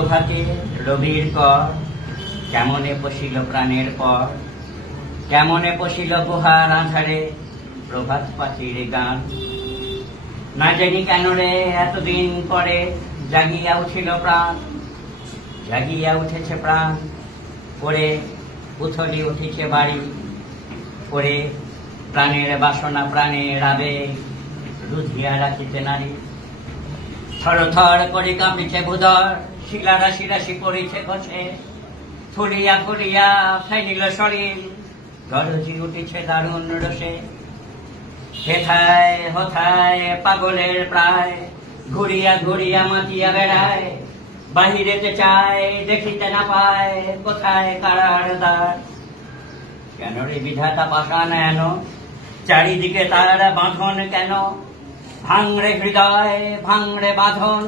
প্রভাতে রবির কর, কেমনে পশিল প্রাণের পর, কেমনে পশিল গুহার আধারে প্রভাত পাখির গান। না জানি কেন রে এতদিন পরে জাগিয়া উঠিল প্রাণ, জাগিয়া উঠেছে প্রাণ, পরে উথলি উঠিছে বাড়ি, পরে প্রাণের বাসনা প্রাণের আবেগ রুধিয়া রাখিতে নারী। থর থর করে কাঁপিছে ভূধর, শিলা রাশি রাশি পড়িছে খসে, ফুলিয়া ফুলিয়া ফেলিল শরীর, গরজি উঠিছে দারুণ রসে। হেথায় হথায় পাগলের প্রায়, ঘুরিয়া ঘুরিয়া মাতিয়া বেড়ায়, বাহিরেতে চায় দেখিতে না পায় কোথায় কারার দ্বার। কেন রে বিধাতা পাষাণ এন, চারিদিকে তার বাঁধন কেন, ভাঙড়ে হৃদয় ভাঙড়ে বাঁধন,